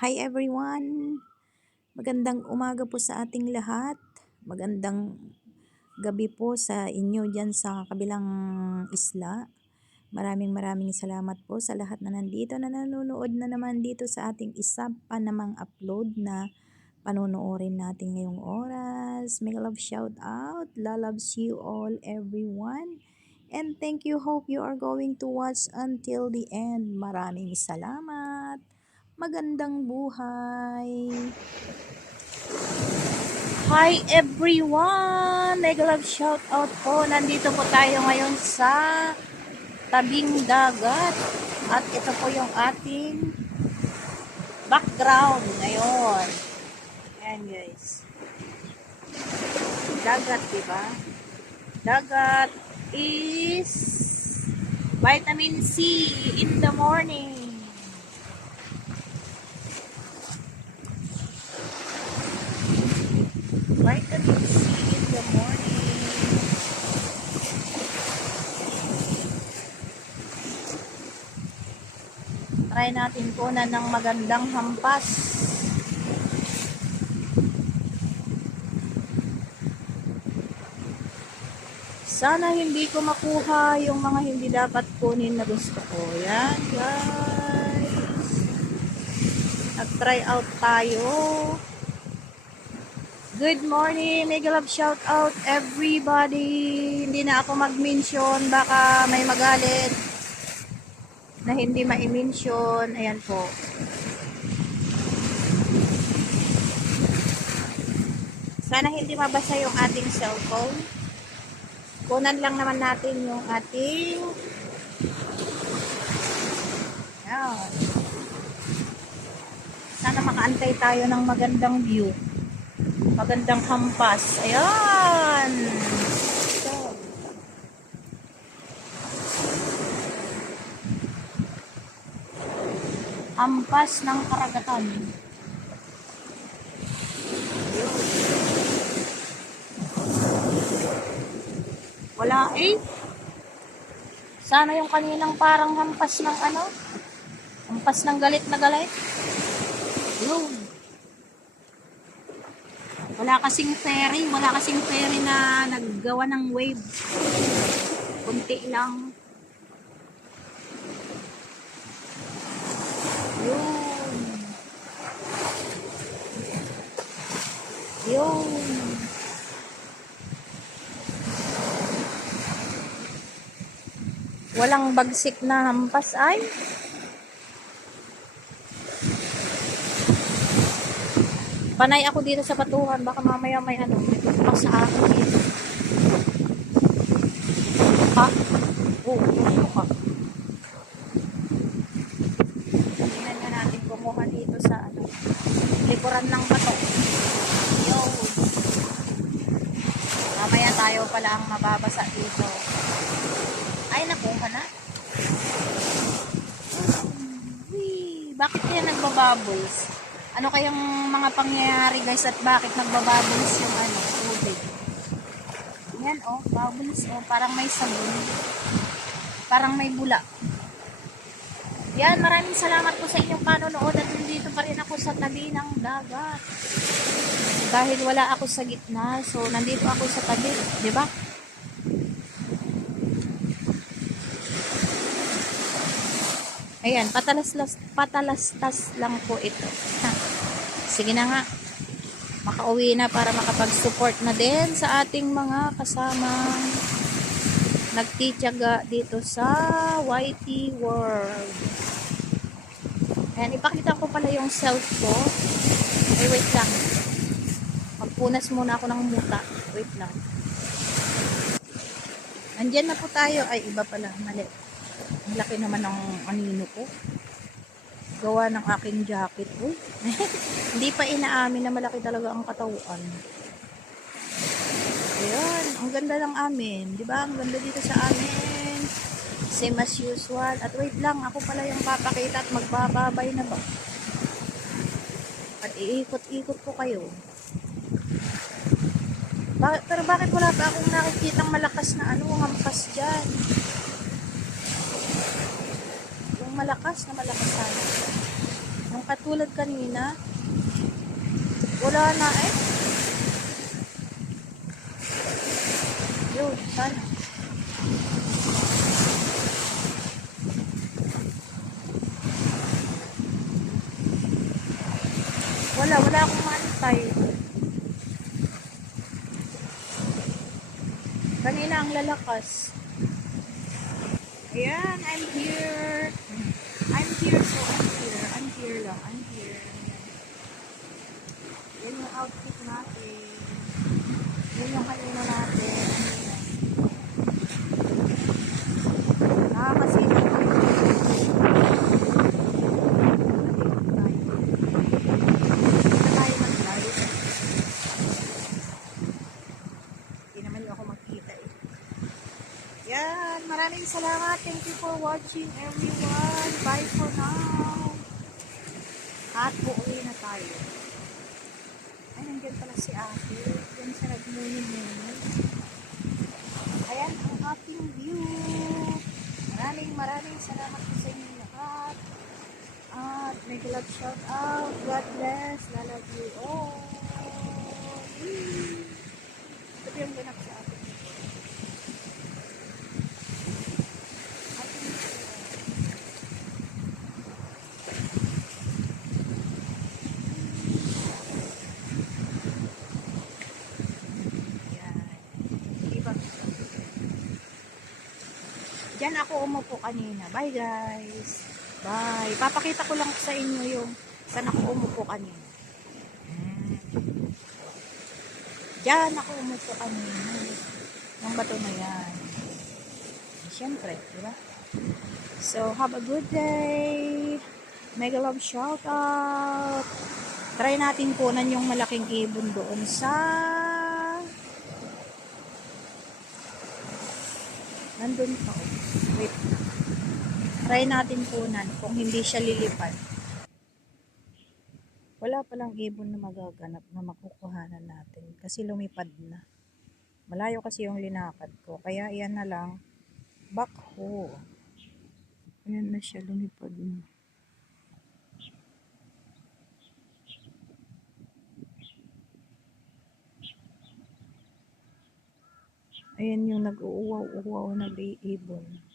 Hi everyone! Magandang umaga po sa ating lahat. Magandang gabi po sa inyo dyan sa kabilang isla. Maraming salamat po sa lahat na nandito na nanonood na naman dito sa ating isa pa namang upload na panonoorin natin ngayong oras. Make love shout out. Loves you all everyone. And thank you. Hope you are going to watch until the end. Maraming salamat. Magandang buhay! Hi everyone! Mega love shout out po. Nandito po tayo ngayon sa tabing dagat. At ito po yung ating background ngayon. Ayan guys. Dagat, diba? Dagat is vitamin C in the morning. Vitamin C in the morning. Try natin kunan ng magandang hampas. Sana hindi ko makuha yung mga hindi dapat kunin na gusto ko. Yan guys. Nag-try out tayo. Good morning, mega love shout out everybody. Hindi na ako mag-mention, baka may magalit na hindi ma-mention. Ayan po. Sana hindi mabasa yung ating cellphone. Kunan lang naman natin yung ating ayan. Sana makaantay tayo ng magandang view. Magandang hampas. Ayan. So, hampas ng karagatan. Wala eh. Sana yung kaninang parang hampas ng ano? Hampas ng galit na galit. Yun. Wala kasing ferry na naggawa ng wave. Kunti lang. Yun. Yun. Walang bagsik na hampas ay. Panay ako dito sa batuhan. Baka mamaya may ano, may tutupas sa akin dito. Ha? Oo, gusto ka. Tingnan nga natin kumuha dito sa ano, likuran ng bato. Yun. Mamaya tayo pala ang mababasa dito. Ay, nakuha na. Bakit kaya nagbabubbles? Ano kayang mga pangyayari guys at bakit nagbabubbles yung ano, tubig? Yan oh, bubbles oh, parang may sabon. Parang may bula. Yan, maraming salamat po sa inyong panonood at nandito pa rin ako sa tabi ng dagat. Dahil wala ako sa gitna, so nandito ako sa tabi, di ba? Ayan, patalastas lang po ito. Sige na nga. Makauwi na para makapag-support na din sa ating mga kasamang nagtitiyaga dito sa YT World. Ayan, ipakita ko pala yung self ko. Ay, wait lang. Magpunas muna ako ng muta. Wait lang. Andyan na po tayo. Ay, iba pala. Mali. Ang laki naman ng anino ko. Gawa ng aking jacket. Uy. Hindi pa inaamin na malaki talaga ang katawan. Ayan. Ang ganda ng amin. Diba? Ang ganda dito sa amin. Same as usual. At wait lang. Ako pala yung papakita at magbababay na ba. At iikot-ikot ko kayo. Pero bakit wala pa akong nakikitang malakas na ano, hampas dyan? Yung malakas sana. Yung katulad kanina, wala na eh. Yun, sana. Wala akong mantay. Kanina ang lalakas. Ayan, I'm here. So I'm here lang. I'm here. Yan yung outfit natin. Yan yung kanina natin. Kasi hindi naman ako magkita eh. Yan, maraming salamat. Thank you for watching everyone. Bye for now. At uuwi na tayo. Ay, nandiyan pala si Ate. Yan siya nagmunin-munin. Ayan ang ating view. Maraming salamat po sa inyo lahat. At make a love shout out. God bless. I love you all. Ito yung ganap sa atin. Diyan ako umupo kanina. Bye guys. Bye. Papakita ko lang sa inyo yung saan ako umupo kanina. Diyan ako umupo kanina. Yung bato na yan. Siyempre, diba? So, have a good day. Mega love shout out. Try natin kunan yung malaking ibon doon sa nandun pa. Wait. Try natin kunan kung hindi siya lilipad. Wala palang ibon na magaganap na makukuhanan natin kasi lumipad na. Malayo kasi yung linakad ko. Kaya iyan na lang. Backhoe. Ayan na siya, lumipad na. Ayan yung nag-uuwaw-uwaw na ibon.